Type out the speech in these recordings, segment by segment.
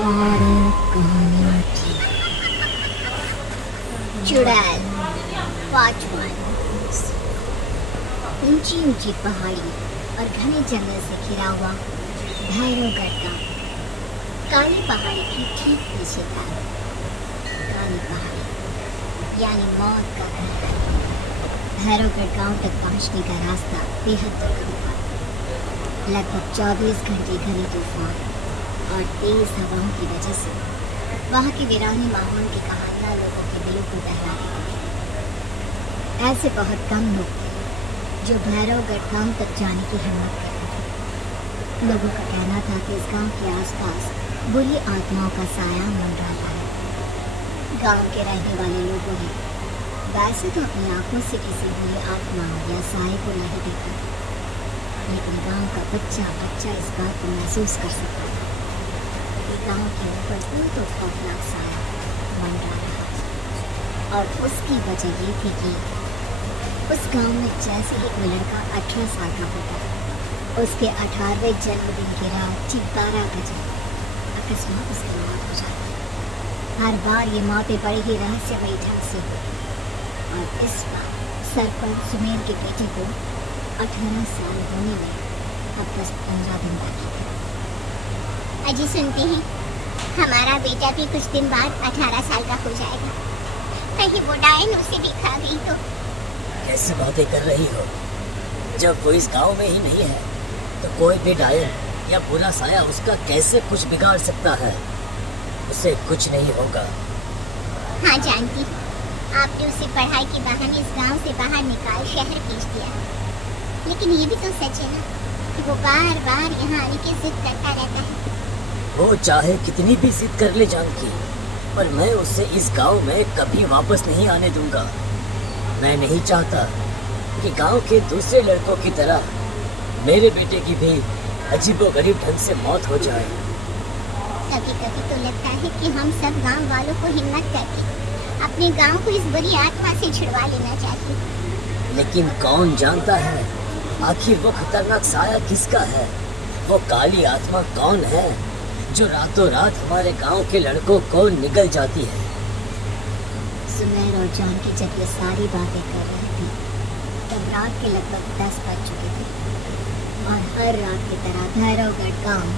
और कहानी थी। चुड़ैल पार्ट 1। ऊंची ऊंची पहाड़ी और घने जंगल से घिरा हुआ भैरवगढ़ गाँव। काली पहाड़ी की ठीक पीछे था। काली पहाड़ी यानी मौत का घर। भैरवगढ़ गांव तक पहुंचने का रास्ता बेहद दुर्गम था। लगभग 24 घंटे घने तूफान और तेज हवाओं की वजह से वहाँ की वीरानी माहौल की कहानियाँ लोगों के दिलों को दहला देती थी। ऐसे बहुत कम लोग थे जो भैरवगढ़ गांव तक जाने की हिम्मत करते थे। लोगों का कहना था कि इस गांव के आसपास बुरी आत्माओं का साया मंडराता है। गांव के रहने वाले लोगों ने वैसे तो अपनी आंखों से किसी बुरी आत्मा या साए को नहीं देखा, लेकिन गांव का बच्चा इस बात को महसूस कर सकता था कि गांव के ऊपर कोई तो खौफनाक साया मंडरा रहा था। और उसकी वजह ये थी कि उस गांव में जैसे ही कोई लड़का 18 साल का होता, उसके 18वें जन्मदिन की रात ठीक 12 बजे अकस्मात उसकी मौत हो जाती। हर बार ये मौतें बड़ी ही रहस्यमयी ढंग से होती। और इस बार सरपंच सुमेर के बेटे को 18 साल होने में अब बस 15 दिन बाकी थे। अजी सुनते हैं, हमारा बेटा भी कुछ दिन बाद 18 साल का हो जाएगा। कहीं वो डायन उसे भी खा गई तो। कैसी बातें कर रही हो? जब वो इस गांव में ही नहीं है तो कोई भी डायन या बुरा साया उसका कैसे कुछ बिगाड़ सकता है? उसे कुछ नहीं होगा। हाँ जानती, आपने उसे पढ़ाई के बहाने इस गांव से बाहर निकाल शहर भेज दिया, लेकिन ये भी तो सच है ना कि वो बार बार यहाँ आने की जिद करता रहता है। वो चाहे कितनी भी जिद कर ले जानकी, पर मैं उसे इस गांव में कभी वापस नहीं आने दूंगा। मैं नहीं चाहता कि गांव के दूसरे लड़कों की तरह मेरे बेटे की भी अजीबोगरीब ढंग से मौत हो जाए। कभी कभी तो लगता है कि हम सब गांव वालों को हिम्मत करके अपने गांव को इस बुरी आत्मा से छुड़वा लेना चाहिए। लेकिन कौन जानता है आखिर वो खतरनाक साया किसका है? वो काली आत्मा कौन है जो रातों रात हमारे गांव के लड़कों को निगल जाती है? सुमेर और जानकी जब ये सारी बातें कर रही थी तब रात के लगभग 10 बज चुके थे। और हर रात की तरह भैरवगढ़ गांव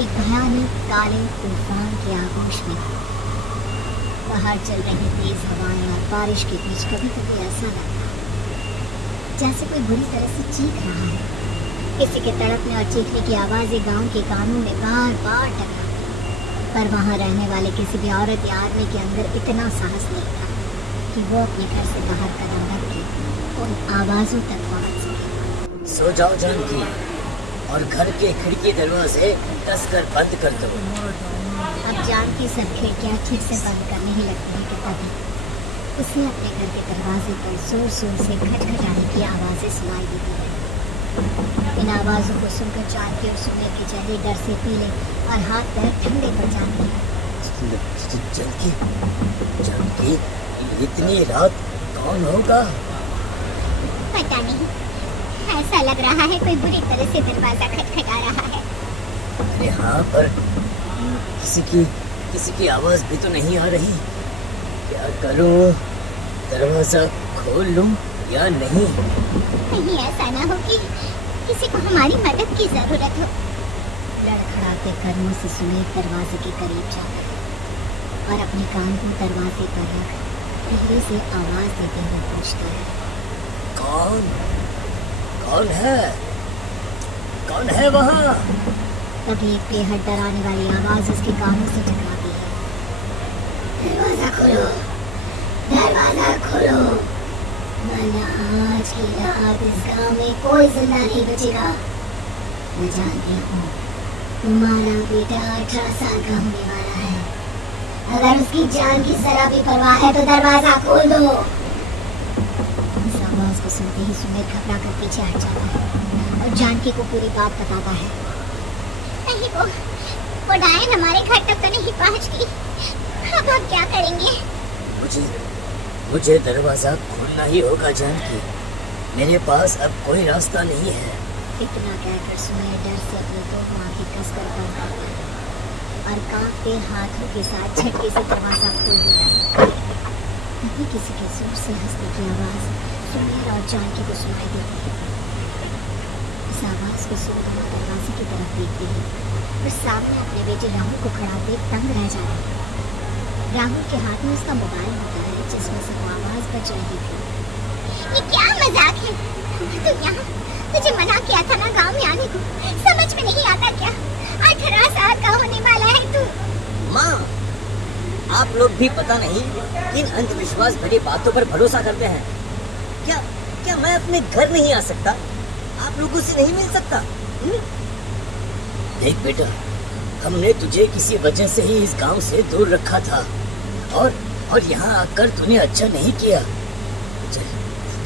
एक भयानक काले तूफान के आगोश में था। बाहर चल रही तेज हवाएं और बारिश के बीच कभी कभी ऐसा लगता जैसे कोई बुरी तरह से चीख रहा है। किसी के तड़पने और चीखने की आवाज़ें गांव के कानों में बार बार टकराती, पर वहां रहने वाले किसी भी औरत या आदमी के अंदर इतना साहस नहीं था कि वो अपने घर से बाहर कदम रख के उन आवाज़ों तक पहुंच सके। सो जाओ जानकी और घर के खिड़की दरवाजे कसकर बंद कर दो। अब जानकी सब खिड़कियाँ ठीक से बंद करने ही लगती है कि तभी उसे अपने घर के दरवाजे पर जोर जोर से खटखटाने की आवाज़ें सुनाई देती है। इन आवाज़ों को सुनकर जानकी और सुमेर के चेहरे डर से पीले और हाथ पैर ठंडे पड़ जाते हैं। जानकी, जानकी, इतनी रात कौन होगा? पता नहीं, ऐसा लग रहा है कोई बुरी तरह से दरवाजा खटखटा रहा है। अरे हाँ, पर किसी की आवाज भी तो नहीं आ रही। क्या करूं? दरवाजा खोल लूं या नहीं? कहीं ऐसा ना हो कि किसी को हमारी मदद की जरूरत हो। लड़खड़ाते कदमों से सुमेर दरवाजे के करीब जाता है और अपने कान को दरवाजे पर रख धीरे से आवाज देते हुए पूछता है, कौन कौन है? कौन है वहाँ? तभी एक बेहद डराने वाली आवाज उसके कानों से टकराती है। दरवाजा खोलो, दरवाजा खोलो, वरना आज की रात इस गांव में कोई जिंदा नहीं बचेगा। मैं जानती हूँ तुम्हारा बेटा 18 साल का होने वाला है। अगर उसकी जान की जरा भी परवाह है तो दरवाजा खोल दो। इस आवाज को सुनते ही सुमेर घबरा कर पीछे हट जाता है और जानकी को पूरी बात बताता है। नहीं, वो डायन हमारे घर तक तो नहीं पहुंच गई। अब हम क्या करेंगे? मुझे दरवाजा खोलना ही होगा जानकी। मेरे पास अब कोई रास्ता नहीं है। इतना कहकर सुमेर डर से अपनी दो आंखें कसकर बंद करता है और कांपते हाथों के साथ झटके से दरवाजा खोल देता है। तभी किसी के जोर से हंसने की आवाज सुमेर और जानकी को सुनाई देती है। इस आवाज को सुनकर वो दरवाजे की तरफ देखती है और सामने अपने बेटे राहुल को खड़ा देख दंग रह जाता है। राहुल के हाथ में उसका मोबाइल होता है जिसमें से वो आवाज बज रही थी। ये क्या मजाक है? तो यहाँ तुझे मना किया था ना गांव में आने को, समझ में नहीं आता क्या? 18 साल का होने वाला है तू। माँ, आप लोग भी पता नहीं किन अंधविश्वास भरी बातों पर भरोसा करते हैं। क्या क्या मैं अपने घर नहीं आ सकता? आप लोगों से नहीं मिल सकता? देख बेटा, हमने तुझे किसी वजह से ही इस गांव से दूर रखा था और यहाँ आकर तूने अच्छा नहीं किया।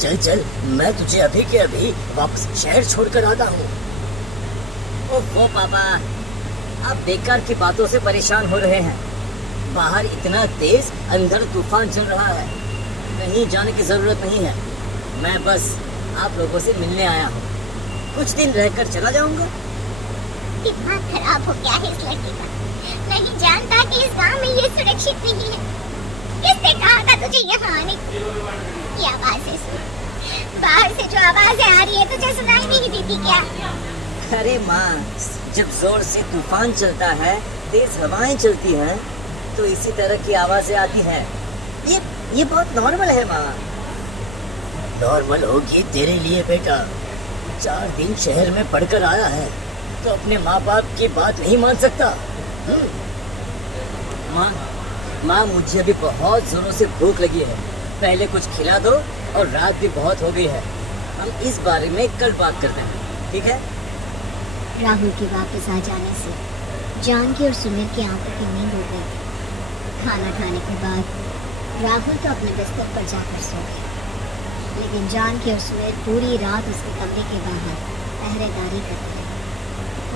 चल चल, मैं तुझे अभी के अभी वापस शहर छोड़कर आता हूँ। ओहो पापा, आप बेकार की बातों से परेशान हो रहे हैं। बाहर इतना तेज अंदर तूफान चल रहा है, कहीं जाने की जरूरत नहीं है। मैं बस आप लोगों से मिलने आया हूँ, कुछ दिन रहकर चला जाऊंगा। दिमाग खराब हो गया है इस लड़के का, नहीं जानता कि इस गांव में ये सुरक्षित नहीं है। किसने कहा था तुझे यहाँ आने को? ये आवाजें सुन, बाहर से जो आवाजें आ रही है तुझे सुनाई नहीं देती क्या? अरे माँ, जब जोर से तूफान चलता है, तेज हवाएं चलती हैं, तो इसी तरह की आवाजें आती हैं। ये बहुत नॉर्मल है माँ। नॉर्मल होगी तेरे लिए बेटा। 4 दिन शहर में पढ़कर आया है तो अपने माँ बाप की बात नहीं मान सकता। माँ, मुझे अभी बहुत जोरों से भूख लगी है, पहले कुछ खिला दो, और रात भी बहुत हो गई है। हम इस बारे में कल बात करते हैं, ठीक है? राहुल के वापस आ जाने से जानकी और सुमेर की आंखों की नींद हो गई। खाना खाने के बाद राहुल तो अपने बिस्तर पर जाकर सो गए, लेकिन जानकी और सुमेर पूरी रात उसके कमरे के बाहर पहरेदारी करते रहे।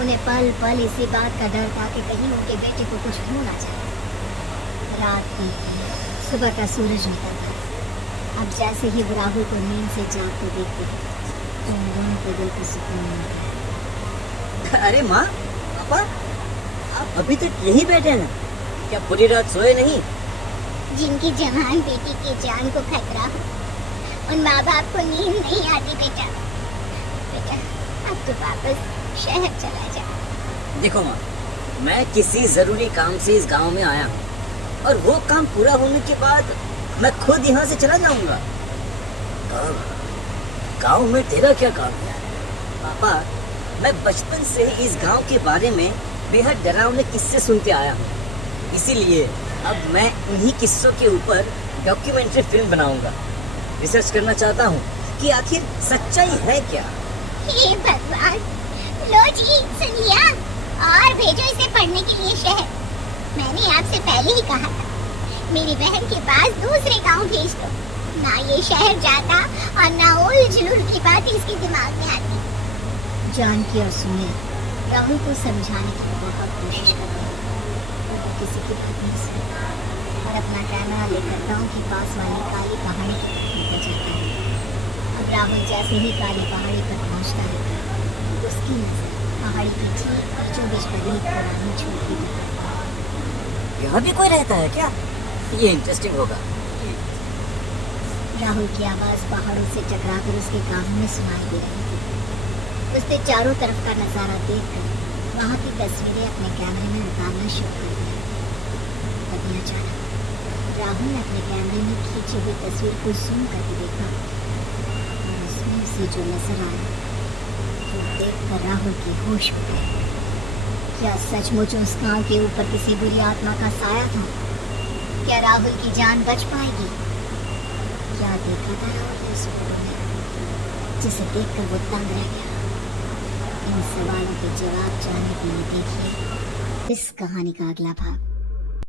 उन्हें पल पल इसी बात का डर था कि कहीं उनके बेटे को कुछ हो ना जाए। रात में सुबह का सूरज निकलता है। अब जैसे ही वो राहुल को नींद से जागते देखते तो उन दोनों के दिल को सुकून मिलता है। अरे माँ, पापा, आप अभी तक यहीं बैठे हैं? क्या पूरी रात सोए नहीं? जिनकी जवान बेटी की जान को खतरा हो, उन माँ बाप को नींद नहीं आती बेटा। अब तो वापस शहर चला जा। देखो माँ, मैं किसी जरूरी काम से इस गांव में आया हूँ, और वो काम पूरा होने के बाद मैं खुद यहाँ से चला जाऊंगा। गांव में तेरा क्या काम है? पापा, मैं बचपन से इस गांव के बारे में बेहद डरावने किस्से सुनते आया हूँ, इसीलिए अब मैं उन्हीं किस्सों के ऊपर डॉक्यूमेंट्री फिल्म बनाऊंगा। रिसर्च करना चाहता हूँ कि आखिर सच्चाई है क्या। हे भगवान, लो जी सुन लिया, और भेजो इसे पढ़ने के लिए शहर। मैंने आपसे पहले ही कहा था, मेरी बहन के पास दूसरे गांव भेज दो। ना ये शहर जाता और ना उल जुलूल की बात इसके दिमाग में आती। जानकी और सुमेर राहुल को समझाने की बहुत कोशिश करते हैं, पर वो किसी की बात नहीं सुनता और अपना कैमरा लेकर गांव के पास वाली काली पहाड़ी की तरफ निकल जाता है। अब राहुल जैसे ही काली पहाड़ी पर पहुंचता है, उसकी नजर पहाड़ी की ठीक बीचों बीच बनी एक पुरानी झोपड़ी पर पड़ती है। यहाँ भी कोई रहता है क्या? ये इंटरेस्टिंग होगा। राहुल की आवाज पहाड़ों से टकराकर उसके कानों में सुनाई दे रही थी। उसने चारों तरफ का नजारा देखकर वहां की तस्वीरें अपने कैमरे में उतारना शुरू कर दिया। तभी अचानक राहुल ने अपने कैमरे में खींची हुई तस्वीर को जूम करके देखा और उसमें उसे जो नजर आया वो देखकर राहुल की होश उड़ गई। क्या सचमुच उस गांव के ऊपर किसी बुरी आत्मा का साया था? क्या राहुल की जान बच पाएगी? क्या देखा था राहुल ने उस फोटो में जिसे देखकर वो तंग रह गया? इन सवालों के जवाब जानने के लिए देखिए इस कहानी का अगला भाग।